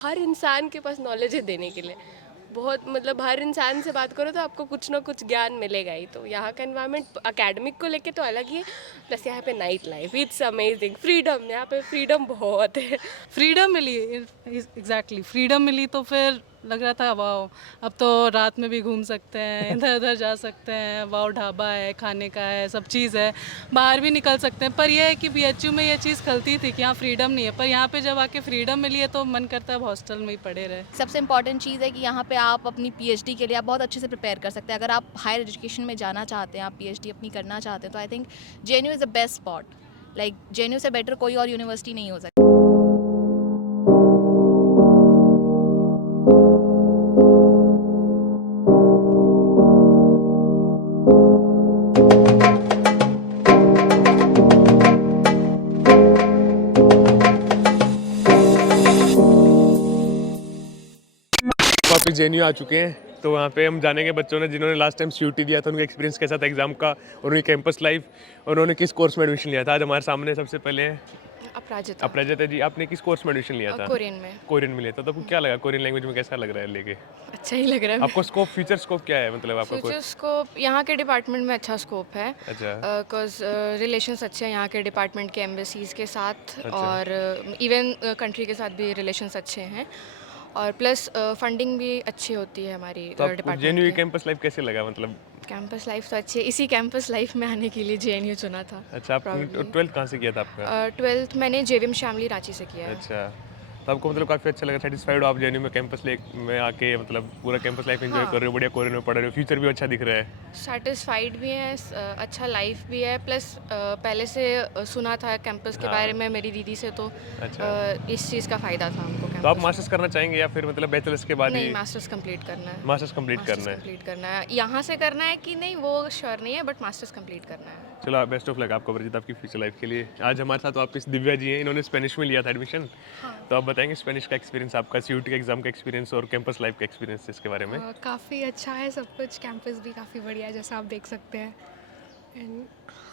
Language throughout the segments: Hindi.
हर इंसान के पास नॉलेज है देने के लिए, बहुत मतलब हर इंसान से बात करो तो आपको कुछ ना कुछ ज्ञान मिलेगा ही। तो यहाँ का एनवायरनमेंट एकेडमिक को लेके तो अलग ही है, प्लस यहाँ पे night life it's amazing, freedom, यहाँ पे फ्रीडम बहुत है। फ्रीडम मिली, एग्जैक्टली फ्रीडम मिली तो फिर लग रहा था वाह, अब तो रात में भी घूम सकते हैं, इधर उधर जा सकते हैं, वाह ढाबा है, खाने का है, सब चीज़ है, बाहर भी निकल सकते हैं। पर यह है कि बीएचयू में ये चीज़ खलती थी कि यहाँ फ्रीडम नहीं है, पर यहाँ पे जब आके फ्रीडम मिली है तो मन करता है अब हॉस्टल में ही पड़े रहे। सबसे इम्पॉर्टेंट चीज़ है कि यहाँ पे आप अपनी पीएचडी के लिए आप बहुत अच्छे से प्रिपेयर कर सकते हैं। अगर आप हायर एजुकेशन में जाना चाहते हैं, आप पीएचडी अपनी करना चाहते हैं, तो I think JNU is the best spot. Like JNU से बेटर कोई और यूनिवर्सिटी नहीं हो सकती। वापस जेएनयू आ चुके हैं, तो वहाँ पे हम जानेंगे बच्चों ने जिन्होंने लास्ट टाइम सीयूटी दिया था, उनका एक्सपीरियंस कैसा था एग्जाम का, और उनकी कैंपस लाइफ, और उन्होंने किस कोर्स में एडमिशन लिया था। आज हमारे सामने सबसे पहले अपराजिता, अपराजिता जी, आपने किस कोर्स में एडमिशन लिया था? कोरियन में। कोरियन में लिया था, तो आपको क्या लगा कोरियन लैंग्वेज में, कैसा लग रहा है लेके? अच्छा ही लग रहा है। आपको स्कोप, फ्यूचर स्कोप क्या है, मतलब आपका फ्यूचर स्कोप यहाँ के डिपार्टमेंट में अच्छा स्कोप है, अच्छा बिकॉज रिलेशंस अच्छे हैं यहाँ के डिपार्टमेंट के एम्बेसीज के साथ, अच्छा। और इवन कंट्री के साथ भी रिलेशंस अच्छे हैं, और प्लस फंडिंग भी अच्छी होती है हमारी तो आपको डिपार्टमेंट जेएनयू की। की कैंपस लाइफ कैसे लगा, मतलब? कैंपस लाइफ तो अच्छी है, इसी कैंपस लाइफ में आने के लिए जेएनयू चुना था। अच्छा, आपने 12th कहाँ से किया था आपका? 12th मैंने जेवीएम शामली रांची से किया है। अच्छा, तो आपको मतलब काफ़ी अच्छा लगा, सेटिस्फाइड हो आप जेएनयू में कैंपस में आके, मतलब पूरा कैंपस लाइफ एंजॉय हाँ। कर रहे हो, बढ़िया कोरियन में पढ़ रहे हो, फ्यूचर भी अच्छा दिख रहा है? सेटिस्फाइड भी है, अच्छा लाइफ भी है, प्लस पहले से सुना था कैंपस के हाँ। बारे में मेरी दीदी से, तो अच्छा। इस चीज़ का फ़ायदा था हमको तो आप कैंपस मास्टर्स करना चाहेंगे या फिर मतलब बैचलर्स के बाद ही? नहीं, मास्टर्स कंप्लीट करना है। मास्टर्स कंप्लीट करना है। कंप्लीट करना है, यहाँ से करना है कि नहीं वो श्योर नहीं है, बट मास्टर्स कंप्लीट करना है। चलो, बेस्ट ऑफ लक आपको परिचित, आपकी फ्यूचर लाइफ के लिए। आज हमारे साथ वापस दिव्या जी हैं, इन्होंने स्पेनिश में लिया था एडमिशन। तो आप बताएंगे स्पेनिश का एक्सपीरियंस, आपका सीयूटी का एग्जाम का एक्सपीरियंस और कैंपस लाइफ का एक्सपीरियंस इसके बारे में? काफ़ी अच्छा है सब कुछ, कैंपस भी काफ़ी बढ़िया है जैसा आप देख सकते हैं। एंड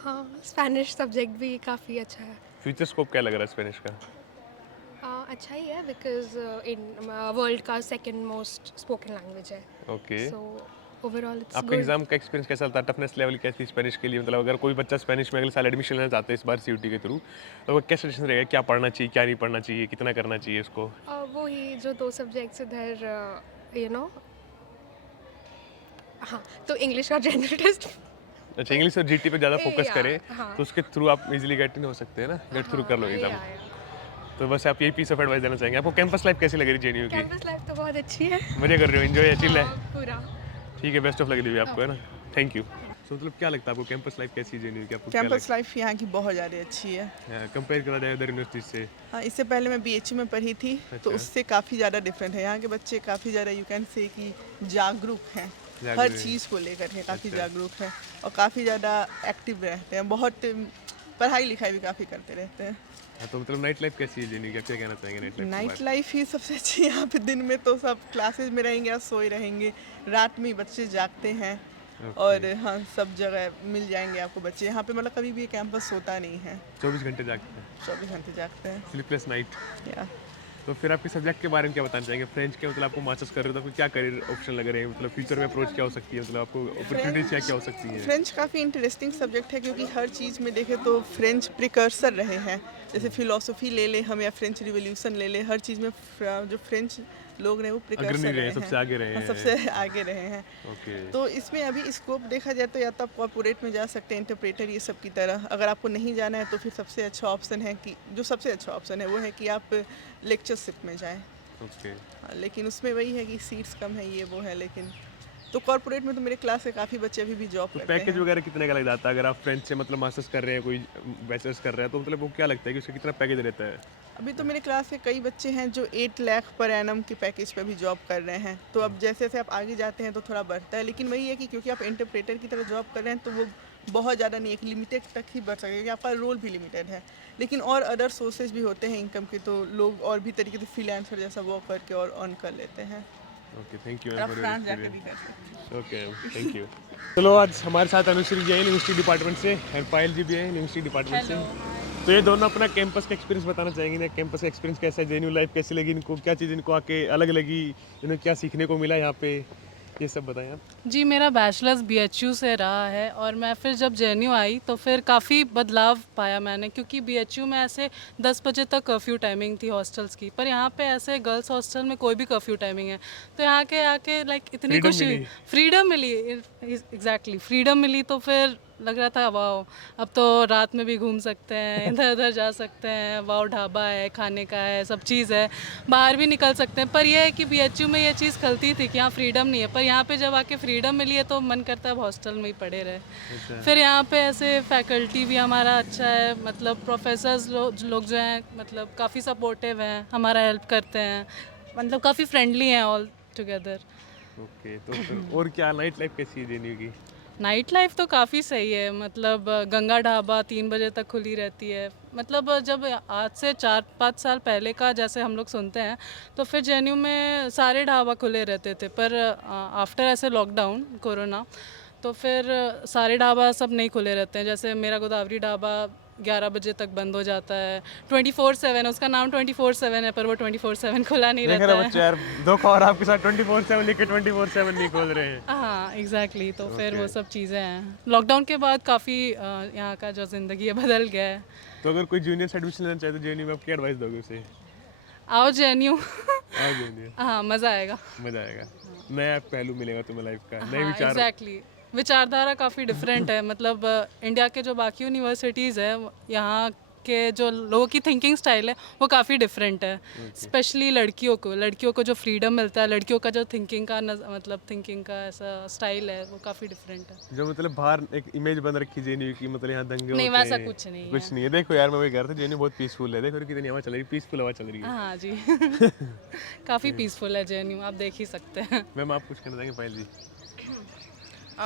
हाँ, स्पेनिश सब्जेक्ट भी काफ़ी अच्छा है। फ्यूचर स्कोप क्या लग रहा है स्पेनिश का? अच्छा ही है, बिकॉज इन वर्ल्ड का सेकंड मोस्ट स्पोकन लैंग्वेज है, ओके। सो ओवरऑल इट्स आपका गुड। एग्जाम का एक्सपीरियंस कैसा था, टफनेस लेवल क्या थी स्पेनिश के लिए, मतलब अगर कोई बच्चा स्पेनिश में अगले साल एडमिशन लेना चाहता है इस बार सीयूटी के थ्रू, तो वो क्या सजेशन रहेगा, क्या पढ़ना चाहिए, क्या नहीं पढ़ना चाहिए, कितना करना चाहिए इसको? वो ही जो दो सब्जेक्ट्स इधर यू नो, हाँ, तो इंग्लिश का जनरल टेस्ट। अच्छा, इंग्लिश और जीटी पे ज़्यादा फोकस या, करें, हाँ। तो उसके थ्रू आप इजीली गेट इन हो सकते हैं ना, गेट थ्रू कर लो एग्जाम। या। तो बस आप यही पीस ऑफ एडवाइस देना चाहेंगे। आपको कैंपस लाइफ कैसी लग रही जेएनयू की? कैंपस लाइफ तो बहुत अच्छी है। मजे कर रहे हो, एंजॉय है, चिल है? पूरा। ठीक है, बेस्ट ऑफ लक दिव्या आपको, है ना। Thank you. तो मतलब क्या लगता है आपको कैंपस लाइफ कैसी है जेएनयू की, आपको क्या कैंपस लाइफ यहाँ की बहुत ज़्यादा अच्छी है। कंपेयर करा जाए अदर यूनिवर्सिटीज से? हाँ, इससे पहले मैं बीएचयू में पढ़ी थी, तो अच्छा। उससे काफ़ी ज़्यादा डिफरेंट है। यहाँ के बच्चे काफ़ी ज़्यादा यू कैन से कि जागरूक हैं, जागरूक हर हैं। चीज़ को लेकर के काफ़ी अच्छा। जागरूक हैं, और काफ़ी ज़्यादा एक्टिव रहते हैं, बहुत पढ़ाई लिखाई भी काफ़ी करते रहते हैं। हाँ, तो मतलब नाइट लाइफ कैसी है जेएनयू की, आप क्या कहना चाहेंगे नाइट लाइफ के नाइट बारे लाइफ ही सबसे अच्छी है यहाँ पे। दिन में तो सब क्लासेज में रहेंगे या सोए रहेंगे, रात में बच्चे जागते हैं, में? और हाँ, सब जगह मिल जाएंगे आपको बच्चे यहाँ पे। मतलब कभी भी कैंपस सोता नहीं है, 24 घंटे जागते हैं, 24 घंटे जागते हैं। Sleepless night. या तो फिर आपके सब्जेक्ट के बारे में क्या बताना चाहेंगे? फ्रेंच के, मतलब आपको मास्टर्स कर रहे हो तो आपको क्या करियर ऑप्शन लग रहे हैं, मतलब फ्यूचर में अप्रोच क्या हो सकती है, मतलब आपको अपॉर्चुनिटीज क्या क्या हो सकती है? फ्रेंच काफ़ी इंटरेस्टिंग सब्जेक्ट है, क्योंकि हर चीज़ में देखें तो फ्रेंच प्रिकर्सर रहे हैं। जैसे फिलोसफी ले ले हम, या फ्रेंच रिवॉल्यूशन ले ले, हर चीज़ में जो फ्रेंच लोग रहे वो अग्रणी प्रिकर्सर रहे रहे हैं, सबसे आगे रहे हाँ, हैं। सबसे आगे रहे हैं। ओके। तो इसमें अभी स्कोप देखा जाए तो या तो आप कॉर्पोरेट में जा सकते हैं, इंटरप्रेटर ये सब की तरह। अगर आपको नहीं जाना है तो फिर सबसे अच्छा ऑप्शन है कि जो सबसे अच्छा ऑप्शन है वो है कि आप लेक्चरशिप में जाएँ। ओके। लेकिन उसमें वही है कि सीट्स कम है, ये वो है। लेकिन तो कॉर्पोरेट में तो मेरे क्लास के काफ़ी बच्चे अभी भी जॉब तो करते पैकेज हैं। वगैरह कितने का लग जाता है अगर आप फ्रेंच से मतलब मास्टर्स कर रहे हैं, कोई बैचलर्स कर रहा है, तो मतलब वो क्या लगता है कि उसका कितना पैकेज रहता है? अभी तो मेरे क्लास के कई बच्चे हैं जो 8 लाख पर एनम के पैकेज पे भी जॉब कर रहे हैं। तो अब जैसे जैसे आप आगे जाते हैं तो थोड़ा बढ़ता है, लेकिन वही है कि क्योंकि आप इंटरप्रेटर की तरह जॉब कर रहे हैं तो वो बहुत ज़्यादा नहीं, एक लिमिटेड तक ही बढ़ सकेगा, कि आपका रोल भी लिमिटेड है। लेकिन और अदर सोर्सेज भी होते हैं इनकम के, तो लोग और भी तरीके से फ्रीलांसर जैसा वर्क करके और अर्न कर लेते हैं। ओके, थैंक यू और आप फॉर योर फ्रांस जाके भी एक्सपीरियंस। कर सकते हैं। Okay, thank you. चलो, आज हमारे साथ अनुश्री जी है यूनिवर्सिटी डिपार्टमेंट से, और पायल जी भी है यूनिवर्सिटी डिपार्टमेंट से। तो ये दोनों अपना कैंपस का एक्सपीरियंस बताना चाहेंगे ना, कैंपस का एक्सपीरियंस कैसा है, जेन्यू लाइफ कैसी लगी इनको, क्या चीज़ इनको आके अलग लगी, इन्हें क्या सीखने को मिला यहाँ पे, ये सब बताएं आप। जी मेरा बैचलर्स बीएचयू से रहा है और मैं फिर जब जेएनयू आई तो फिर काफ़ी बदलाव पाया मैंने, क्योंकि बीएचयू में ऐसे 10 बजे तक कर्फ्यू टाइमिंग थी हॉस्टल्स की, पर यहाँ पे ऐसे गर्ल्स हॉस्टल में कोई भी कर्फ्यू टाइमिंग है। तो यहाँ के आके लाइक इतनी Freedom खुशी, मिली। फ्रीडम मिली, एग्जैक्टली फ्रीडम मिली। तो फिर लग रहा था वाह अब तो रात में भी घूम सकते हैं, इधर उधर जा सकते हैं, वाह ढाबा है, खाने का है, सब चीज़ है, बाहर भी निकल सकते हैं। पर यह है कि बीएचयू में ये चीज़ खलती थी कि यहाँ फ्रीडम नहीं है, पर यहाँ पे जब आके फ्रीडम मिली है तो मन करता है अब हॉस्टल में ही पड़े रहे। फिर यहाँ पे ऐसे फैकल्टी भी हमारा अच्छा है, मतलब प्रोफेसर्स लोग जो हैं मतलब काफ़ी सपोर्टिव हैं, हमारा हेल्प करते हैं, मतलब काफ़ी फ्रेंडली हैं ऑल टुगेदर। ओके, तो फिर और क्या नाइट लाइफ कैसी है जेन्यू की? नाइट लाइफ तो काफ़ी सही है, मतलब गंगा ढाबा 3 बजे तक खुली रहती है। मतलब जब आज से 4-5 साल पहले का जैसे हम लोग सुनते हैं तो फिर जेएनयू में सारे ढाबा खुले रहते थे, पर आफ्टर ऐसे लॉकडाउन कोरोना तो फिर सारे ढाबा सब नहीं खुले रहते हैं। जैसे मेरा गोदावरी ढाबा 11 बजे तक बंद हो जाता है, 24/7, उसका नाम 24/7 है पर वो 24/7 खुला नहीं देख रहता रहे है। बच्चे यार, धोखा और आपके साथ 24/7 लेके 24/7 नहीं खोल रहे हैं। हाँ एग्जैक्टली, तो फिर वो सब चीज़ें हैं। लॉकडाउन के बाद काफ़ी यहाँ का जो ज़िंदगी है बदल गया है। तो अगर कोई जूनियर से एडमिशन लेना चाहे तो जेएनयू में आप क्या एडवाइस दोगे उसे? आओ जेएनयू। आओ जेएनयू, हाँ मज़ा आएगा। मजा आएगा, नया पहलू मिलेगा तुम्हें लाइफ का, नए हाँ विचार। एग्जैक्टली, विचारधारा काफ़ी डिफरेंट है। मतलब इंडिया के जो बाकी यूनिवर्सिटीज़ है यहाँ के जो लोगों की थिंकिंग स्टाइल है वो काफ़ी डिफरेंट है। स्पेशली लड़कियों को जो फ्रीडम मिलता है, लड़कियों का जो थिंकिंग का मतलब थिंकिंग का ऐसा स्टाइल है वो काफ़ी डिफरेंट है। जो मतलब बाहर एक इमेज बन रखी जेएनयू की, मतलब यहाँ दंगे नहीं, होते वैसा हैं। कुछ नहीं कुछ नहीं है। देखो यार मैं वही कह रहा था, जेएनयू बहुत पीसफुल है, देखो कितनी हवा चल रही है, पीसफुल हवा चल रही है। हाँ जी काफ़ी पीसफुल है जेएनयू, आप देख ही सकते हैं। मैम आप कुछ कहना चाहेंगे? पायल जी।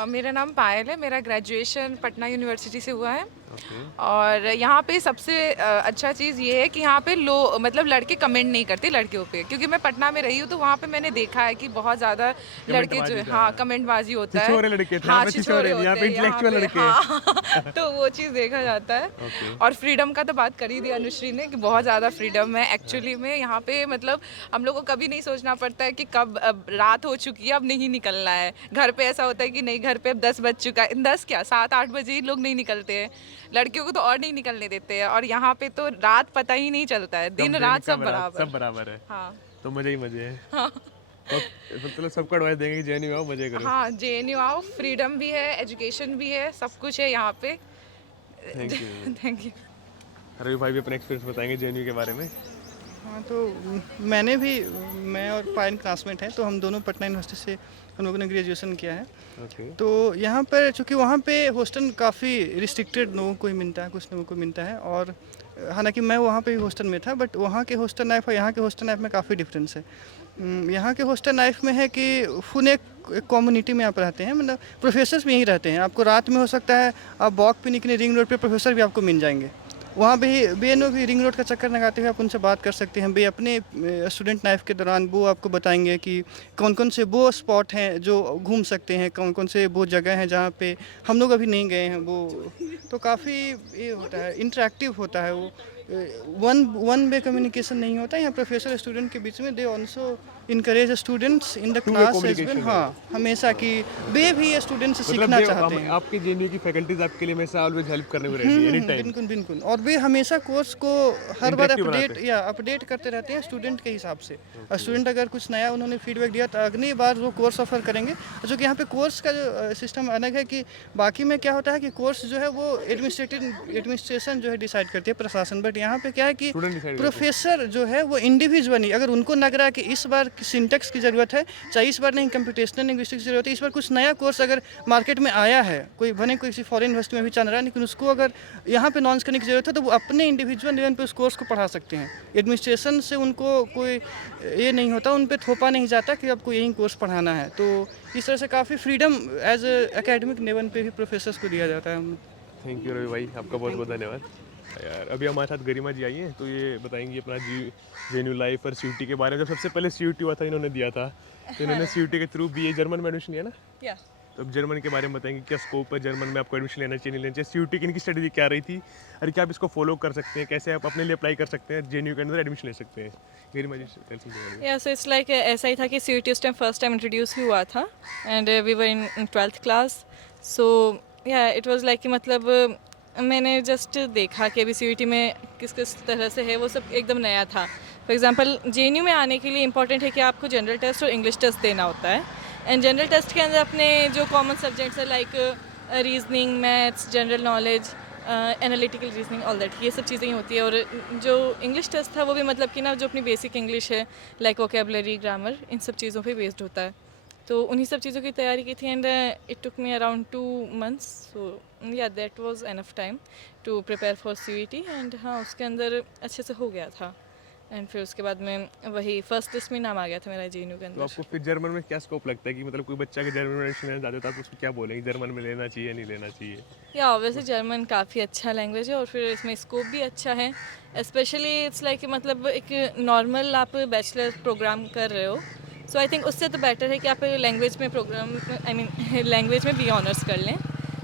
मेरा नाम पायल है, मेरा ग्रेजुएशन पटना यूनिवर्सिटी से हुआ है। ओके, और यहाँ पे सबसे अच्छा चीज़ ये है कि यहाँ पे मतलब लड़के कमेंट नहीं करते लड़कियों पे, क्योंकि मैं पटना में रही हूँ तो वहाँ पे मैंने देखा है कि बहुत ज़्यादा लड़के जो है, हाँ कमेंटबाजी होता है। छिछोरे लड़के थे, यहाँ हाँ पे छिछोरे छिछोरे नहीं, यहाँ पे होते हैं, यहाँ intellectual पे, लड़के। हाँ तो वो चीज़ देखा जाता है। ओके। और फ्रीडम का तो बात कर ही दी अनुश्री ने कि बहुत ज़्यादा फ्रीडम है एक्चुअली में यहाँ पे। मतलब हम लोग को कभी नहीं सोचना पड़ता है कि कब अब रात हो चुकी है अब नहीं निकलना है। घर पे ऐसा होता है कि नहीं घर पे अब 10 बज चुका है, 10 क्या 7-8 बजे ही लोग नहीं निकलते हैं, लड़कियों को तो और नहीं निकलने देते हैं। और यहाँ पे तो रात पता ही नहीं चलता है, दिन रात सब बराबर। सब बराबर है। हाँ तो मजे ही मजे हैं। तो मतलब सबको एडवाइस देंगे कि जेएनयू आओ, मजे करो। हाँ जेएनयू आओ, फ्रीडम भी है, एजुकेशन भी है, सब कुछ है यहाँ पे। Thank you. Thank you. Ravi भाई भी अपना एक्सपीरियंस बताएंगे जेएनयू के बारे में। हाँ तो मैंने भी, मैं और पायल क्लासमेट हैं, तो हम दोनों पटना यूनिवर्सिटी से हम लोगों ने ग्रेजुएशन किया है। ओके, तो यहाँ पर चूँकि वहाँ पे हॉस्टल काफ़ी रिस्ट्रिक्टेड लोगों को ही मिलता है, कुछ लोगों को मिलता है। और हालांकि मैं वहाँ पे भी हॉस्टल में था, बट वहाँ के हॉस्टल लाइफ और यहाँ के हॉस्टल लाइफ में काफ़ी डिफरेंस है। यहाँ के हॉस्टल लाइफ में है कि फुल एक कम्युनिटी में आप रहते हैं, मतलब प्रोफेसर्स भी यहीं रहते हैं। आपको रात में हो सकता है आप वॉक पे निकले रिंग रोड पे, प्रोफेसर भी आपको मिल जाएंगे। वहाँ पे ही बीएनओ भी रिंग रोड का चक्कर लगाते हुए आप उनसे बात कर सकते हैं। वे अपने स्टूडेंट लाइफ के दौरान वो आपको बताएंगे कि कौन कौन से वो स्पॉट हैं जो घूम सकते हैं, कौन कौन से वो जगह हैं जहाँ पे हम लोग अभी नहीं गए हैं। वो तो काफ़ी ये होता है, इंटरेक्टिव होता है। वो वन वे कम्युनिकेशन नहीं होता यहाँ प्रोफेसर स्टूडेंट के बीच में। They also encourage students in the class as well. हाँ हमेशा कि वे भी स्टूडेंट्स से सीखना चाहते हैं। आपके जेएनयू की फैकल्टीज आपके लिए हमेशा ऑलवेज हेल्प करने में रहती है, एनी टाइम। बिल्कुल बिल्कुल। और वे हमेशा कोर्स को हर बार Interactive बनाते अपडेट करते रहते हैं स्टूडेंट के हिसाब से। और स्टूडेंट अगर कुछ नया उन्होंने फीडबैक दिया तो अगली बार वो कोर्स ऑफर करेंगे। जो कि यहाँ पे कोर्स का जो सिस्टम अलग है कि बाकी में क्या होता है कि कोर्स जो है वो एडमिनिस्ट्रेशन जो है डिसाइड करती है, प्रशासन। बट यहाँ पे क्या है कि Student decide प्रोफेसर जो है वो इंडिविजुअली, अगर उनको लग रहा है कि इस बार सिंटेक्स की ज़रूरत है, चाहे इस बार नहीं कंप्यूटेशनल लिंग्विस्टिक्स की ज़रूरत है, इस बार कुछ नया कोर्स अगर मार्केट में आया है, कोई भले कोई किसी फॉरेन यूनिवर्सिटी में भी चल रहा है, लेकिन उसको अगर यहाँ पे लॉन्च करने की ज़रूरत है तो वो अपने इंडिविजुअल लेवल पे उस कोर्स को पढ़ा सकते हैं। एडमिनिस्ट्रेशन से उनको कोई ये नहीं होता, उन पे थोपा नहीं जाता कि आपको यही कोर्स पढ़ाना है। तो इस तरह से काफ़ी फ्रीडम एज एकेडमिक लेवल पे भी प्रोफेसर्स को दिया जाता है। थैंक यू रवि भाई, आपका बहुत बहुत धन्यवाद। यार अभी हमारे साथ गरिमा जी आई हैं, तो ये बताएंगी अपना जेएनयू लाइफ और सीयूटी के बारे में। जब सबसे पहले सीयूटी हुआ था इन्होंने दिया था, तो इन्होंने सीयूटी के थ्रू बीए जर्मन में एडमिशन लिया ना? या तो अब जर्मन के बारे में बताएंगे, क्या स्कोप है जर्मन में, आपको एडमिशन लेना चाहिए नहीं लेना चाहिए, सीयूटी की इनकी स्ट्रेटजी क्या रही थी और क्या आप इसको फॉलो कर सकते हैं, कैसे आप अपने लिए अप्लाई कर सकते हैं, जेएनयू के अंदर एडमिशन ले सकते हैं। गरिमा जी tell something about it. या सो इट्स लाइक ऐसा ही था कि सी उस टाइम फर्स्ट टाइम इंट्रोड्यूस हुआ था and we were in 12th class. So yeah it was like कि मतलब मैंने जस्ट देखा कि अभी सी में किस किस तरह से है, वो सब एकदम नया था। फॉर एग्जांपल जेएनयू में आने के लिए इंपॉर्टेंट है कि आपको जनरल टेस्ट और इंग्लिश टेस्ट देना होता है। एंड जनरल टेस्ट के अंदर अपने जो कॉमन सब्जेक्ट्स है like reasoning, maths, general knowledge, analytical reasoning, all that, ये सब चीज़ें ही होती है। और जो इंग्लिश टेस्ट था वो भी मतलब कि ना जो अपनी बेसिक इंग्लिश है लाइक वोकेबलरी, ग्रामर, इन सब चीज़ों पे बेस्ड होता है। तो उन्हीं सब चीज़ों की तैयारी की थी and it took me around 2 months। So yeah that was enough time to prepare for CUET and हाँ उसके अंदर अच्छे से हो गया था। एंड फिर उसके बाद में वही फर्स्ट लिस्ट में नाम आ गया था मेरा जेएनयू के तो अंदर। आपको फिर जर्मन में क्या स्कोप लगता है कि मतलब कोई बच्चा अगर जर्मन में एडमिशन लेना चाहता है तो आप उसको क्या बोलेंगे, जर्मन में लेना चाहिए नहीं लेना चाहिए? या ऑब्वियसली जर्मन काफ़ी अच्छा लैंग्वेज है और फिर इसमें स्कोप भी अच्छा है। स्पेशली इट्स लाइक मतलब एक नॉर्मल आप बैचलर प्रोग्राम कर रहे हो, सो आई थिंक उससे तो बेटर है कि आप लैंग्वेज में प्रोग्राम लैंग्वेज में भी ऑनर्स कर लें,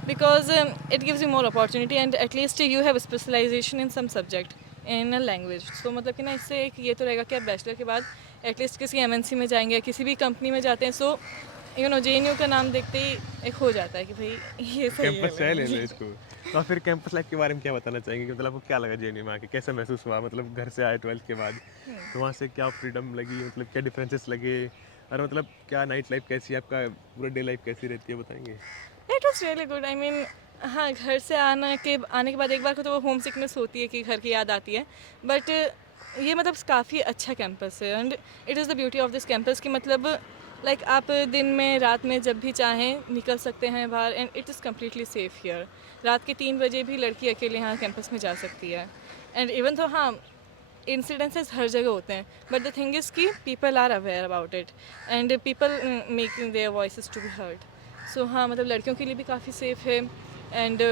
because it gives you more opportunity and at least you have specialisation in some subject in a language. So मतलब कि ना इससे एक ये तो रहेगा कि आप बैचलर के बाद एटलीस्ट किसी एमएनसी में जाएंगे या किसी भी कंपनी में जाते हैं। सो यू नो जेएनयू का नाम देखते ही एक हो जाता है कि भाई ये सही है। कैंपस है ले लो इसको। तो फिर कैंपस लाइफ के बारे में क्या बताना चाहेंगे कि मतलब आपको क्या लगा जेएनयू में आके, कैसा महसूस हुआ, मतलब घर से आए 12th के बाद तो वहाँ से क्या फ्रीडम लगी, मतलब क्या डिफरेंसेस लगे और मतलब क्या नाइट लाइफ कैसी है, आपका पूरा डे लाइफ कैसी रहती है, बताएंगे? It was really good. I mean हाँ घर से आने के बाद एक बार को तो वो होम सिकनेस होती है कि घर की याद आती है, बट ये मतलब काफ़ी अच्छा कैंपस है and it is the beauty of this campus कि मतलब लाइक आप दिन में रात में जब भी चाहें निकल सकते हैं बाहर and it is completely safe here. रात के 3 बजे भी लड़की अकेले यहाँ कैंपस में जा सकती है एंड इवन तो हाँ इंसिडेंसेस हर जगह होते हैं, बट द थिंग इज़ कि people are aware about it and people making their voices to be heard. So हाँ मतलब लड़कियों के लिए भी काफ़ी सेफ है एंड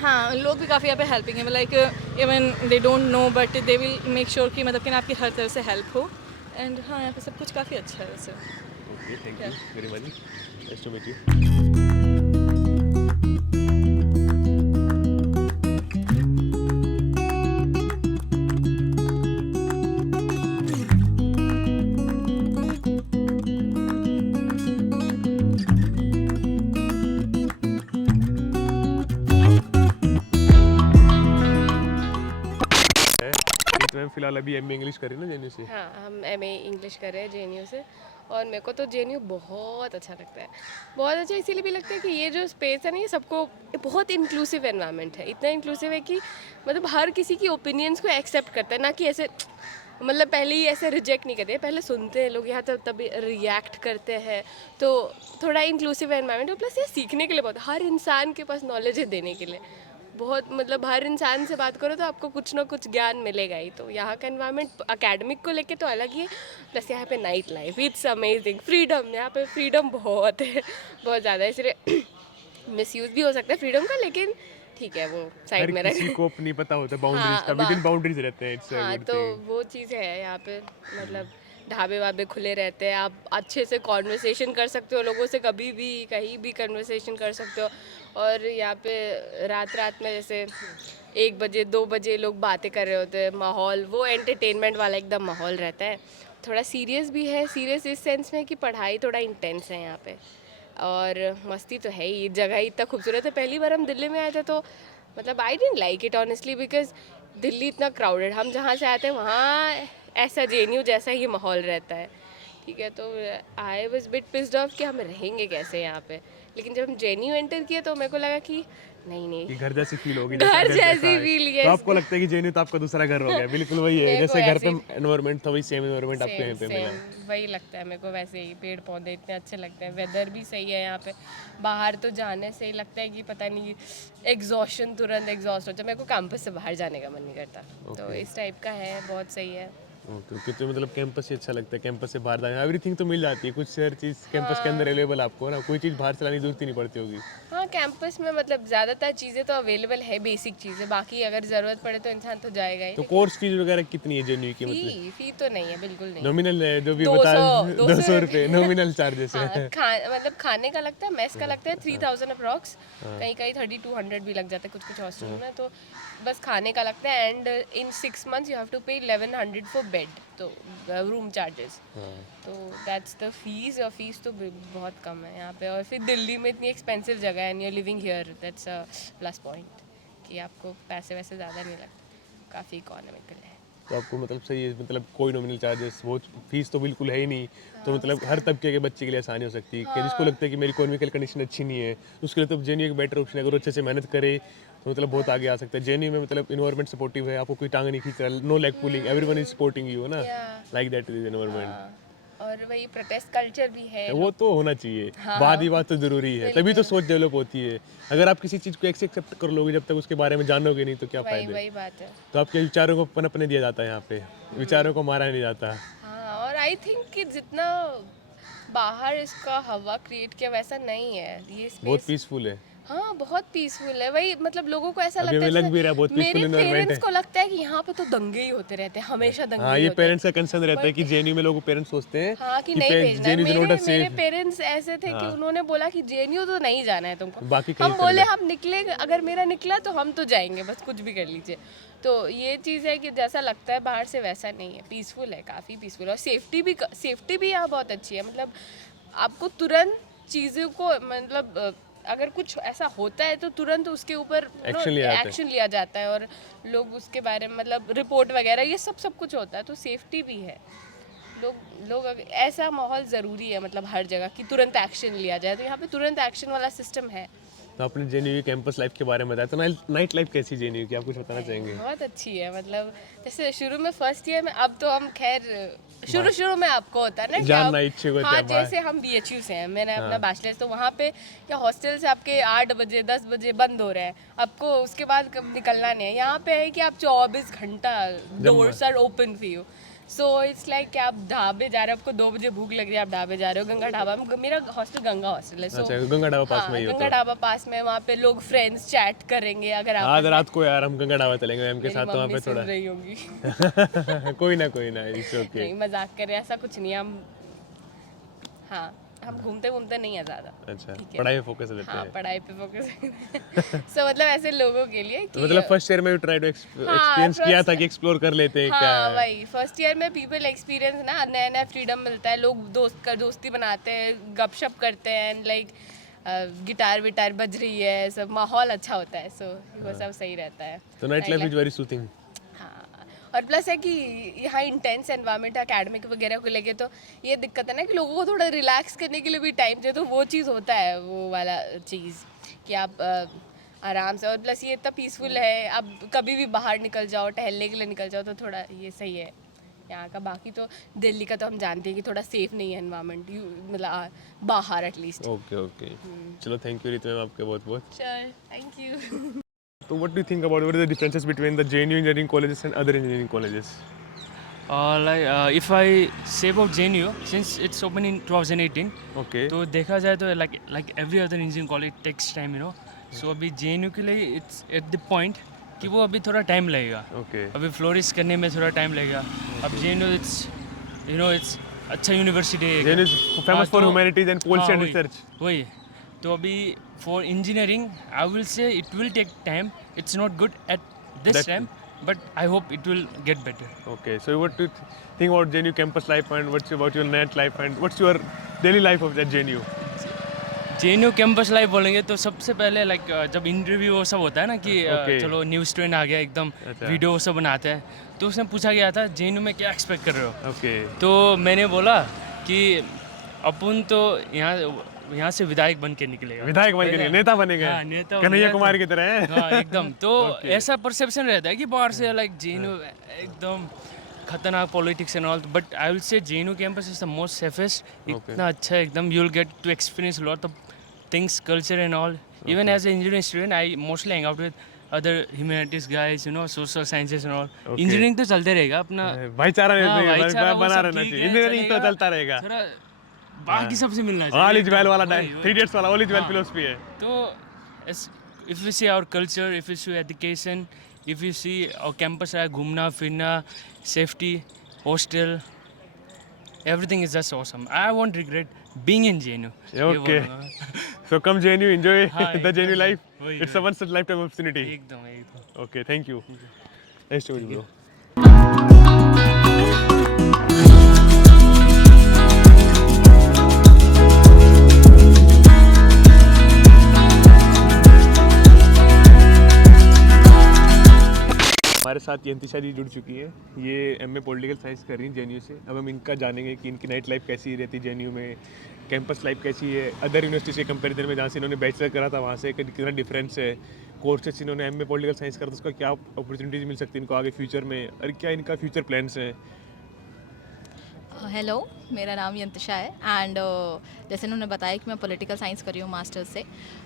हाँ लोग भी काफ़ी यहाँ पे हेल्पिंग है, like even they don't know but they will make sure कि मतलब कि ना आपकी हर तरह से हेल्प हो एंड हाँ यहाँ पे सब कुछ काफ़ी अच्छा है वैसे। Okay, thank you Garima ji, nice to meet you. तो मैम फिलहाल अभी एमए इंग्लिश कर रही है ना जेएनयू से? हाँ हम एमए इंग्लिश कर रहे हैं जेएनयू से और मेरे को तो जेएनयू बहुत अच्छा लगता है। बहुत अच्छा इसीलिए भी लगता है कि ये जो स्पेस है ना ये सबको बहुत इंक्लूसिव एनवायरनमेंट है, इतना इंक्लूसिव है कि मतलब हर किसी की ओपिनियंस को एक्सेप्ट करता है, ना कि ऐसे मतलब पहले ही ऐसे रिजेक्ट नहीं करते, पहले सुनते हैं लोग यहाँ तो तभी रिएक्ट करते हैं। तो थोड़ा इंक्लूसिव एनवायरनमेंट है, प्लस ये सीखने के लिए बहुत, हर इंसान के पास नॉलेज है देने के लिए बहुत, मतलब हर इंसान से बात करो तो आपको कुछ ना कुछ ज्ञान मिलेगा ही। तो यहाँ का एनवायरनमेंट अकेडमिक को लेके तो अलग ही है, प्लस यहाँ पे night life it's amazing, freedom, यहाँ पे फ्रीडम बहुत है, बहुत ज़्यादा, इसलिए मिसयूज़ भी हो सकता है फ्रीडम का, लेकिन ठीक है वो साइड में किसी रख। को नहीं पता होता बाउंड्रीज हाँ, का, विदिन बाउंड्रीज रहते हैं, इट्स हाँ तो वो चीज़ है यहाँ पे, मतलब ढाबे वाबे खुले रहते हैं, आप अच्छे से कॉन्वर्सेशन कर सकते हो लोगों से, कभी भी कहीं भी कन्वर्सेशन कर सकते हो। और यहाँ पे रात रात में जैसे 1 बजे 2 बजे लोग बातें कर रहे होते हैं, माहौल वो एंटरटेनमेंट वाला एकदम माहौल रहता है। थोड़ा सीरियस भी है, सीरियस इस सेंस में कि पढ़ाई थोड़ा इंटेंस है यहाँ पे और मस्ती तो है ही, जगह ही इतना खूबसूरत है। पहली बार हम दिल्ली में आए थे तो मतलब I didn't like it honestly, because Delhi इतना क्राउडेड, हम जहाँ से आते हैं वहाँ ऐसा जेएनयू जैसा ही माहौल रहता है, ठीक है। तो I was bit pissed off कि हम रहेंगे कैसे यहाँ पे, लेकिन जब हम जेएनयू एंटर किए तो मेरे को लगा कि नहीं कि घर जैसी फील होगी, घर जैसा जैसी है। फील, तो यस। आपको लगता है कि जेएनयू तो आपका दूसरा घर हो गया? बिल्कुल वही है, मेरे को जैसे घर पे ऐसे एनवायरनमेंट था वही सेम एनवायरनमेंट आपको यहीं पे मिला। वही लगता है मेरे को, वैसे ही पेड़ पौधे इतने अच्छे लगते हैं, वेदर भी सही है यहाँ पे, बाहर तो जाने से ही लगता है कि पता नहीं एग्जॉशन, तुरंत एग्जॉस्ट होता है, मेरे को कैंपस से बाहर जाने का मन नहीं करता। तो इस टाइप का है, बहुत सही है। ओके, तो मतलब कैंपस से अच्छा लगता है, कैंपस से बाहर जाना एवरीथिंग तो मिल जाती है, कुछ हर चीज़ कैंपस के अंदर अवेलेबल आपको ना, कोई चीज़ बाहर से लाने की जरूरत ही नहीं पड़ती होगी। हाँ कैंपस में मतलब ज़्यादातर चीज़ें तो अवेलेबल है, बेसिक चीज़ें, बाकी अगर ज़रूरत पड़े तो इंसान तो जाएगा ही। तो कोर्स फीस वगैरह कितनी है जेएनयू की? मतलब फी तो नहीं है, बिल्कुल नहीं। नॉमिनल है जो भी 200 बता 200 ₹200 नॉमिनल चार्जेस हाँ, है। मतलब खाने का लगता है, मेस का लगता है 3000 अप्रॉक्स, कहीं कहीं 3200 भी लग जाता है कुछ कुछ हॉस्टल में, तो बस खाने का लगता है। And in 6 months you have to pay 1100 for bed, तो रूम चार्जेस, तो दैट्स द फीस। और फीस तो बहुत कम है यहाँ पे, और फिर दिल्ली में इतनी एक्सपेंसिव जगह है and you are living here, that's a plus point कि आपको पैसे वैसे ज़्यादा नहीं लगते, काफ़ी इकोनॉमिकल है। तो आपको मतलब सही है, मतलब कोई नॉमिनल चार्जेस, वो फीस तो बिल्कुल है ही नहीं, तो मतलब हर तबके के बच्चे के लिए आसानी हो सकती है कि जिसको लगता है कि मेरी इकोनॉमिकल कंडीशन अच्छी नहीं है, उसके लिए तो जेएनयू एक बेटर ऑप्शन है। अगर वो अच्छे से मेहनत करे तो मतलब बहुत आगे आ सकता है। जेएनयू में मतलब इन्वायरमेंट सपोर्टिव है, आपको कोई टांग नहीं खींच रहा, no leg pulling, everyone is supporting you, है ना, लाइक दैट इज एनवायरनमेंट। और वही प्रोटेस्ट कल्चर भी है। वो तो होना चाहिए, बात ही बात तो जरूरी है, तभी तो सोच डेवलप होती है। अगर आप किसी चीज़ को एक्सेप्ट कर लोगे, जब तक उसके बारे में जानोगे नहीं तो क्या फायदा है। वही बात है। तो आपके विचारों को पनपने दिया जाता है यहाँ पे, विचारों को मारा नहीं जाता। हाँ, और आई थिंक कि जितना बाहर इसका हवा क्रिएट किया वैसा नहीं है ये बहुत स्पेस। पीसफुल है। हाँ, बहुत पीसफुल है। वही मतलब लोगों को ऐसा अभी लगता हमें है लग भी रहा है बहुत जैसे peaceful मेरे environment पेरेंट्स है। को लगता है कि यहाँ पे तो दंगे ही होते रहते हैं, हमेशा दंगे हाँ, ही ये होते हैं। पेरेंट्स का कंसर्न रहता है कि जेएनयू में लोग पेरेंट्स सोचते हैं हाँ कि नहीं भेजना है। जेएनयू इज नॉट अ मेरे सेफ। पेरेंट्स ऐसे थे कि उन्होंने बोला कि जेएनयू तो नहीं जाना है तुमको। बाकी कहीं हम चले बोले जाओ। हम निकले, अगर मेरा निकला तो हम तो जाएंगे, बस कुछ भी कर लीजिए। तो ये चीज़ है कि जैसा लगता है बाहर से वैसा नहीं है, पीसफुल है, काफ़ी पीसफुल है। और सेफ्टी भी यहाँ बहुत अच्छी है। मतलब आपको तुरंत चीज़ों को मतलब अगर कुछ ऐसा होता है तो तुरंत उसके ऊपर एक्शन लिया जाता है, और लोग उसके बारे में मतलब रिपोर्ट वगैरह ये सब कुछ होता है, तो सेफ्टी भी है। लोग ऐसा माहौल ज़रूरी है मतलब हर जगह कि तुरंत एक्शन लिया जाए, तो यहाँ पे तुरंत एक्शन वाला सिस्टम है। तो आपने जेएनयू की कैंपस लाइफ के बारे में बताया, तो नाइट लाइफ कैसी जेएनयू की, आप कुछ बताना चाहेंगे? बहुत अच्छी है। मतलब जैसे शुरू में फर्स्ट ईयर में, अब तो हम खैर शुरू में आपको होता है ना कि जानना इच्छुक होते हाँ, हैं बाहर। जैसे हम बीएचयू से हैं, मैंने अपना बैचलर्स, तो वहाँ पे या हॉस्टल से आपके 8 बजे 10 बजे बंद हो रहे हैं, आपको उसके बाद कब निकलना नहीं है। यहाँ पे है कि आप 24 घंटा doors are open for you, so it's like कि आप ढाबे जा रहे हो, आपको 2 बजे भूख लग रही है, आप ढाबे जा रहे हो, गंगा ढाबा में, मेरा हॉस्टल गंगा हॉस्टल है, सो अच्छा, गंगा ढाबा पास में ही हो गंगा तो। ढाबा पास में, वहाँ पे लोग फ्रेंड्स चैट करेंगे। अगर आप आज रात को यार हम गंगा ढाबा चलेंगे मैम के साथ, तो वहाँ पे सुन थोड़ा रही होंगी कोई ना, इट्स ओके। नहीं, मजाक कर रहे हैं, ऐसा कुछ नहीं है। हाँ, हम घूमते नहीं है ज़्यादा। अच्छा, ठीक है। पढ़ाई पे फोकस देते हाँ, हैं। पढ़ाई पे फोकस सो मतलब ऐसे लोगों के लिए तो कि मतलब फर्स्ट ईयर में ट्राई टू एक्सपीरियंस किया था कि एक्सप्लोर कर लेते हैं क्या हाँ, है? वही फर्स्ट ईयर में पीपल एक्सपीरियंस ना, नया फ्रीडम मिलता है, लोग दोस्ती बनाते हैं, गपशप करते हैं, लाइक गिटार विटार बज रही है, सब माहौल अच्छा होता है, सो वो सब सही रहता है। तो night life is very soothing. हाँ, और प्लस है कि यहाँ इंटेंस एनवायरनमेंट है एकेडमिक वगैरह को लेके, तो ये दिक्कत है ना कि लोगों को थोड़ा रिलैक्स करने के लिए भी टाइम चाहिए, तो वो चीज़ होता है, वो वाला चीज़ कि आप आराम से, और प्लस ये इतना पीसफुल है, आप कभी भी बाहर निकल जाओ, टहलने के लिए निकल जाओ, तो थोड़ा ये सही है यहाँ का। बाकी तो दिल्ली का तो हम जानते हैं कि थोड़ा सेफ नहीं है एनवायरनमेंट, मतलब बाहर एटलीस्ट। ओके चलो, थैंक यू रितु मैम, आपके बहुत। चल, thank you. So what do you think about what are the differences between the JNU engineering colleges and other engineering colleges? If I say about JNU, since it's open in 2018, Okay. तो देखा जाए तो like every other engineering college takes time, you know. So अभी JNU के लिए it's at the point कि वो अभी थोड़ा टाइम लगेगा. Okay. अभी फ्लोरिश करने में थोड़ा टाइम लगेगा. अब JNU it's अच्छा यूनिवर्सिटी है. JNU is famous for humanities and policy and research. वही. तो अभी for engineering, I will say it will take time. It's not good at this That- time, but I hope it will get better. Okay. So what do you think about JNU campus life, and what's about your net life, and what's your daily life of that JNU? JNU campus life बोलेंगे तो सबसे पहले जब इंटरव्यू वो सब होता है ना कि Okay. चलो न्यू स्टूडेंट आ गया एकदम अच्छा। वीडियो वो सब बनाते हैं, तो उसने पूछा गया था JNU में क्या एक्सपेक्ट कर रहे हो. Okay. तो मैंने बोला कि अपन तो यहाँ से विधायक बन के निकलेगा. विधायक बन के नेता बनेगा। हाँ, नेता कन्हैया बनेगा। कुमार की तरह है। हाँ, एकदम. तो ऐसा परसेप्शन रहता है कि बाहर से JNU एकदम खतरनाक politics and all, but I will say JNU campus is the most safest. इतना अच्छा है एकदम. You will get to experience lot of things, culture and all. Even as a engineering student I mostly hang out with other humanities guys, you know, social sciences and all. Engineering तो चलते रहेगा अपना. भाईचारा हाँ, भाईचारा वो बना सब रहना ठीक चाहिए, है, इंजीनियरिंग तो चलेगा. चलता रहेगा। थोड़ा बाकी सबसे मिलना चाहिए. ऑल इज वेल वाला वही, वही. 3 इडियट्स वाला ऑल इज वेल हाँ. फिलॉसफी है। तो if you see our culture, if you see education, if you see our campus है घूमना फिरना, safety, hostel, everything is just awesome. I won't regret being in JNU. ये Okay. बोलूँगा। So come JNU, enjoy हाँ, the JNU एकदम, life. वही, It's a वही। once in a lifetime opportunity. एकदम Okay, thank you. Nice to meet you, bro. हमारे साथ ये इंतिशा जी जुड़ चुकी है। ये एमए पॉलिटिकल साइंस कर रही हैं जेएनयू से। अब हम इनका जानेंगे कि इनकी नाइट लाइफ कैसी रहती है जेएनयू में, कैंपस लाइफ कैसी है अदर यूनिवर्सिटीज़ के कंपैरिजन में, जहाँ से इन्होंने बैचलर करा था वहाँ से कितना डिफरेंस है, कोर्सेज इन्होंने एमए पॉलिटिकल साइंस करा था उसका क्या अपॉर्चुनिटीज़ मिल सकती है इनको आगे फ्यूचर में, और क्या इनका फ्यूचर प्लान्स हैं। हेलो, मेरा नाम यंतिशा है एंड जैसे उन्होंने बताया कि मैं पॉलिटिकल साइंस कर रही हूँ मास्टर्स से।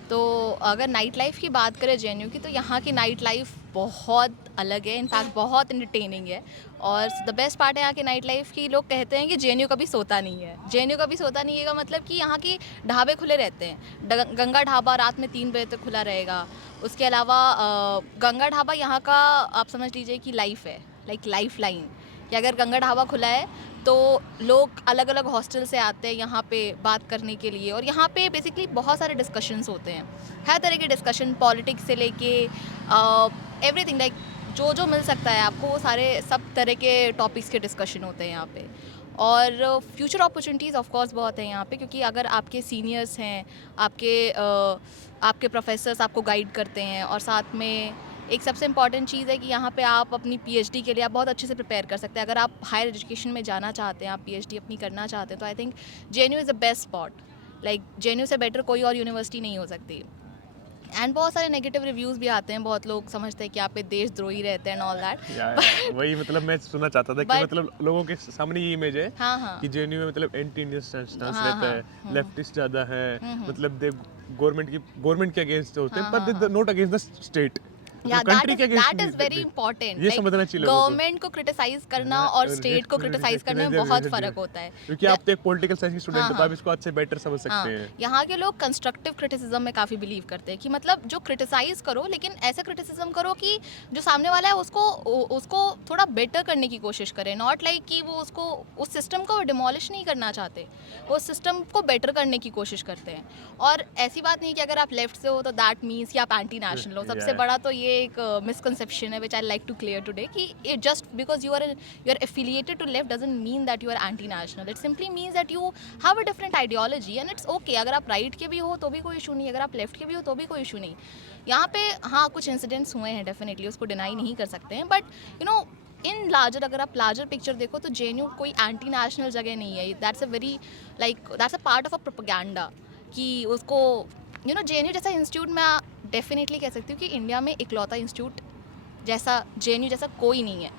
तो अगर नाइट लाइफ की बात करें जेएनयू की, तो यहाँ की नाइट लाइफ बहुत अलग है, इनफैक्ट बहुत इंटरटेनिंग है। और द बेस्ट पार्ट है यहाँ की नाइट लाइफ की, लोग कहते हैं कि जेएनयू कभी सोता नहीं है। जेएनयू कभी सोता नहीं है का मतलब कि यहाँ की ढाबे खुले रहते हैं। गंगा ढाबा रात में 3 बजे तक खुला रहेगा। उसके अलावा गंगा ढाबा यहाँ का आप समझ लीजिए कि लाइफ है, लाइक लाइफ लाइन, कि अगर गंगा ढाबा खुला है तो लोग अलग अलग हॉस्टल से आते हैं यहाँ पे बात करने के लिए। और यहाँ पे बेसिकली बहुत सारे डिस्कशंस होते हैं, हर तरह के डिस्कशन, पॉलिटिक्स से लेके एवरीथिंग, लाइक जो मिल सकता है आपको, वो सारे सब तरह के टॉपिक्स के डिस्कशन होते हैं यहाँ पे। और फ्यूचर अपॉर्चुनिटीज़ ऑफ कोर्स बहुत हैं यहाँ पे, क्योंकि अगर आपके सीनियर्स हैं, आपके प्रोफेसर्स आपको गाइड करते हैं, और साथ में एक सबसे इम्पॉर्टेंट चीज़ है कि यहाँ पे आप अपनी पीएचडी के लिए आप बहुत अच्छे से प्रिपेयर कर सकते हैं। अगर आप हायर एजुकेशन में जाना चाहते हैं, आप पीएचडी अपनी करना चाहते हैं, तो I think JNU is the best spot. Like JNU से बेटर कोई और यूनिवर्सिटी नहीं हो सकती। एंड बहुत सारे नेगेटिव रिव्यूज़ भी आते हैं, बहुत लोग समझते हैं कि आप पे देशद्रोही रहते हैं एंड ऑल दैट। वही मतलब मैं सुनना चाहता था कि मतलब लोगों के सामने ये इमेज है हाँ कि जेएनयू में मतलब एंटी इंडियन स्टांस हाँ, रहता है, लेफ्टिस्ट ज़्यादा है, मतलब दे गवर्नमेंट के अगेंस्ट होते हैं, पर they not against the state. या दैट इज वेरी इंपॉर्टेंट। ये समझना चाहिए लोगों को। गवर्नमेंट को क्रिटिसाइज करना और स्टेट को क्रिटिसाइज करने में बहुत फर्क होता है, क्योंकि आप तो एक पॉलिटिकल साइंस की स्टूडेंट हो, तो आप इसको अच्छे बेटर समझ सकते हैं। यहाँ के लोग कंस्ट्रक्टिव क्रिटिसिज्म में काफ़ी बिलीव करते हैं कि मतलब जो क्रिटिसाइज करो, लेकिन ऐसे क्रिटिसिज्म करो कि जो सामने वाला है उसको थोड़ा बेटर करने की कोशिश करें, नॉट लाइक कि वो उसको उस सिस्टम को डिमोलिश नहीं करना चाहते, वो उस सिस्टम को बेटर करने की कोशिश करते हैं। और ऐसी बात नहीं कि अगर आप लेफ्ट से हो तो दैट मीन्स कि आप एंटी नेशनल हो। सबसे बड़ा तो ये एक misconception है, which I like to clear today, कि it just because you are affiliated to left doesn't mean that you are anti-national. It simply means that you have a different ideology and it's okay. अगर आप राइट के भी हो तो भी कोई इशू नहीं, अगर आप लेफ्ट के भी हो तो भी कोई इशू नहीं। यहाँ पे हाँ कुछ इंसिडेंट्स हुए हैं डेफिनेटली, उसको डिनाई नहीं कर सकते हैं, but you know in larger, अगर आप लार्जर पिक्चर देखो तो जेएनयू कोई एंटी नेशनल जगह नहीं है। That's a very that's a part of a propaganda कि उसको यू नो जेएनयू जैसा इंस्टीट्यूट मैं डेफिनेटली कह सकती हूँ कि इंडिया में इकलौता इंस्टीट्यूट जैसा जेएनयू जैसा कोई नहीं है।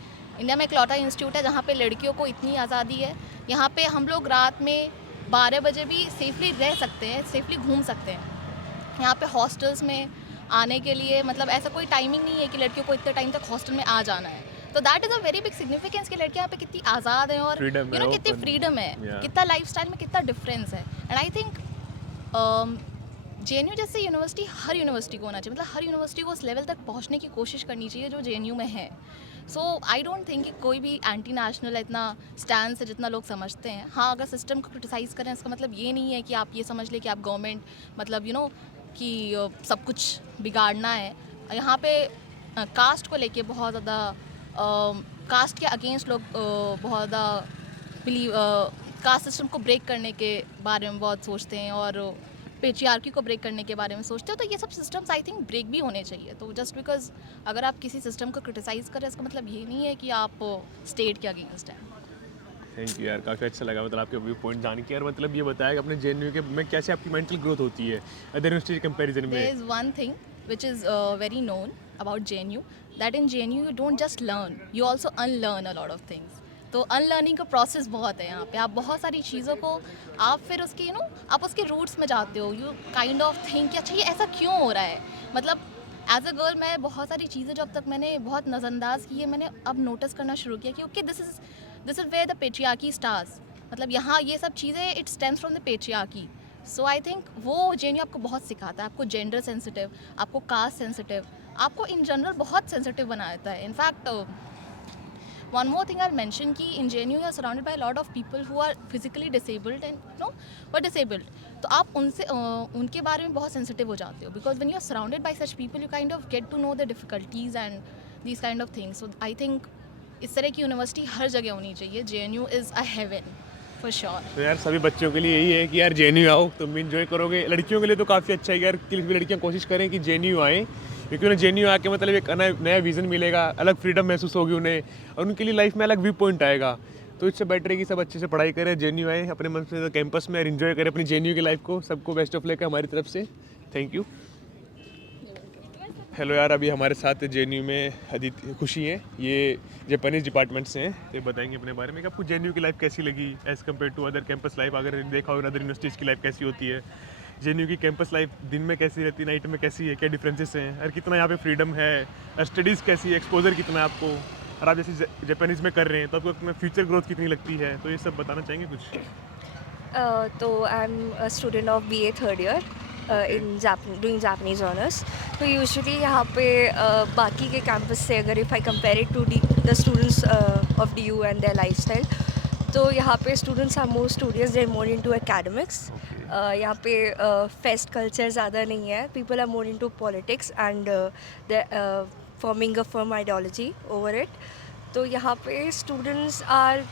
इंडिया में इकलौता इंस्टीट्यूट है जहाँ पे लड़कियों को इतनी आज़ादी है। यहाँ पे हम लोग रात में 12 बजे भी सेफली रह सकते हैं, सेफली घूम सकते हैं। यहाँ पे हॉस्टल्स में आने के लिए मतलब ऐसा कोई टाइमिंग नहीं है कि लड़कियों को इतने टाइम तक हॉस्टल में आ जाना है। तो that is a very big significance कि लड़कियाँ यहाँ पे कितनी आज़ाद हैं और यू नो कितनी फ्रीडम है, कितना लाइफस्टाइल में कितना डिफरेंस है। एंड आई थिंक जेएनयू जैसे यूनिवर्सिटी हर यूनिवर्सिटी को होना चाहिए, मतलब हर यूनिवर्सिटी को उस लेवल तक पहुंचने की कोशिश करनी चाहिए जो जेएनयू में है। सो आई डोंट थिंक कि कोई भी एंटी नेशनल इतना स्टैंड है जितना लोग समझते हैं। हाँ, अगर सिस्टम को क्रिटिसाइज़ करें इसका मतलब ये नहीं है कि आप ये समझ लें कि आप गवर्नमेंट मतलब यू नो कि सब कुछ बिगाड़ना है। यहाँ पे कास्ट को लेके बहुत ज़्यादा कास्ट के अगेंस्ट लोग बहुत ज़्यादा बिलीव कास्ट सिस्टम को ब्रेक करने के बारे में बहुत सोचते हैं और पेट्रियार्की को ब्रेक करने के बारे में सोचते हो। तो ये सब सिस्टम्स आई थिंक ब्रेक भी होने चाहिए। तो जस्ट बिकॉज अगर आप किसी सिस्टम को क्रिटिसाइज़ करें इसका मतलब ये नहीं है कि आप स्टेट के अगेंस्ट हैं। थैंक यू यार, काफ़ी अच्छा लगा मतलब आपके व्यू पॉइंट जान के। और मतलब ये बताया कि अपने जेएनयू के में कैसे आपकी मेंटल ग्रोथ होती है अदर यूनिवर्सिटी के कंपैरिजन में। There is one thing which is very known about JNU, that in JNU you don't just learn, you also unlearn a lot of things. तो अनलर्निंग का प्रोसेस बहुत है यहाँ पे। आप बहुत सारी चीज़ों को आप फिर उसके यू नो आप उसके रूट्स में जाते हो, यू काइंड ऑफ थिंक कि अच्छा ये ऐसा क्यों हो रहा है। मतलब एज अ गर्ल मैं बहुत सारी चीज़ें जो अब तक मैंने बहुत नज़रअंदाज की है, मैंने अब नोटिस करना शुरू किया कि okay this is where the patriarchy starts. मतलब यहाँ ये सब चीज़ें it stems from the patriarchy. So I think वो JNU आपको बहुत सिखाता है, आपको जेंडर सेंसिटिव, आपको कास्ट सेंसिटिव, आपको इन जनरल बहुत सेंसिटिव बना देता है. In fact one more thing I mention कि in JNU you are surrounded by lot of people who are physically disabled and neuro disabled. तो आप उनसे उनके बारे में बहुत सेंसिटिव हो जाते हो, because when you are surrounded by such people you kind of get to know the difficulties and these kind of things. So I think इस तरह की यूनिवर्सिटी हर जगह होनी चाहिए. JNU is a heaven for sure. तो यार सभी बच्चों के लिए यही है कि यार JNU आओ, तुम भी इंजॉय करोगे. लड़कियों के लिए तो काफ़ी अच्छा है यार कि लड़कियाँ कोशिश करें कि JNU आएँ, क्योंकि उन्हें JNU आके मतलब एक नया विज़न मिलेगा, अलग फ्रीडम महसूस होगी उन्हें, और उनके लिए लाइफ में अलग व्यू पॉइंट आएगा. तो इससे बेटर है कि सब अच्छे से पढ़ाई करें, JNU आए, अपने मन से कैंपस में एंजॉय करें अपनी JNU की लाइफ को. सबको बेस्ट ऑफ लक है हमारी तरफ से. Thank you. हेलो यार, अभी हमारे साथ JNU में अदिति खुशी हैं, ये जापानीज़ डिपार्टमेंट से हैं. तो ये बताएंगे अपने बारे में कि आपको JNU की लाइफ कैसी लगी as compare to other campus life. अगर देखा हो अदर यूनिवर्सिटीज़ की लाइफ कैसी होती है, JNU की कैंपस लाइफ दिन में कैसी रहती है, नाइट में कैसी है, क्या डिफरेंसेस हैं, और कितना यहाँ पे फ्रीडम है, स्टडीज़ कैसी है, एक्सपोजर कितना है आपको, और आप जैसे जापानीज़ में कर रहे हैं तो आपको अपना फ्यूचर ग्रोथ कितनी लगती है, तो ये सब बताना चाहेंगे कुछ. तो I am a student of BA third year in doing Japanese honours. तो यूजुअली यहाँ पे बाकी के कैंपस से अगर if I compare it to the students of DU and their lifestyle, तो यहाँ पे students are more studious, they are more into academics. यहाँ पे फेस्ट कल्चर ज़्यादा नहीं है. People are more into politics and forming a firm ideology over it. तो यहाँ पे students are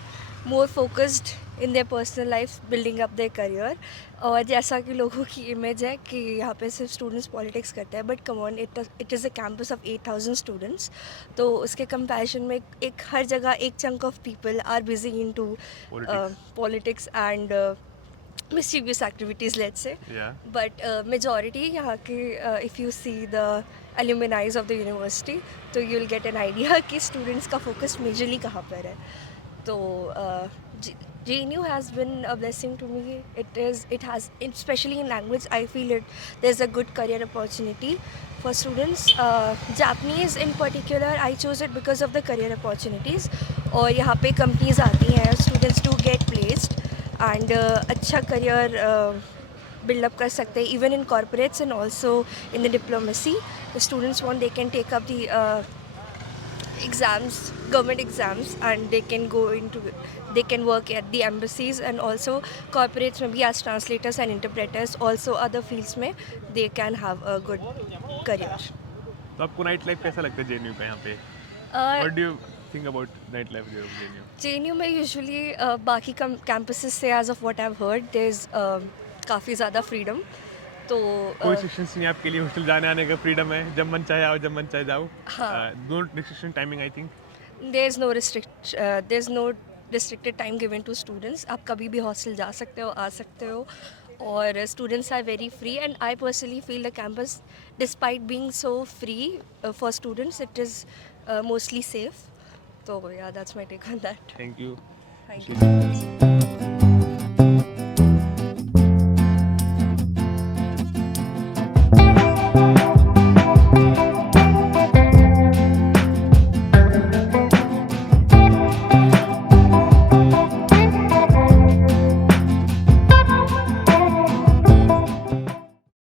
more focused in their personal life, building up their career. और जैसा कि लोगों की इमेज है कि यहाँ पे सिर्फ स्टूडेंट्स पॉलिटिक्स करते हैं, but come on, it is a campus of 8,000 students. तो उसके कंपैरिजन में एक हर जगह एक chunk of people are busy into politics and mischievous activities, let's say. Yeah. But majority यहाँ के if you see the alumni of the university, तो you'll get an idea कि students का focus majorly कहाँ पर है. तो JNU has been a blessing to me. It has, especially in language, I feel there's a good career opportunity for students. Japanese in particular, I chose it because of the career opportunities. और यहाँ पे companies आती हैं, students do get placed. And अच्छा career build up कर सकते हैं, even in corporates and also in the diplomacy. The students want, they can take up the exams, government exams, and they can work at the embassies and also corporates में भी as translators and interpreters. Also other fields में they can have a good career. तो आपको नाइट लाइफ कैसा लगता है JNU का यहाँ पे? What do you think about night life of JNU? JNU में यूजुअली बाकी कैंपसेस से as of what I have heard there is काफ़ी ज़्यादा फ्रीडम. तो कोई रिस्ट्रिक्शंस नहीं आपके लिए, हॉस्टल जाने आने का फ्रीडम है, जब मन चाहे आओ, जब मन चाहे जाओ. No restriction timing, I think there is no restricted time given to students. आप कभी भी हॉस्टल जा सकते हो, आ सकते हो, और students are very free. And I personally feel the campus, despite being so free for students, it is mostly safe. So yeah, that's my take on that. Thank you. Thank you.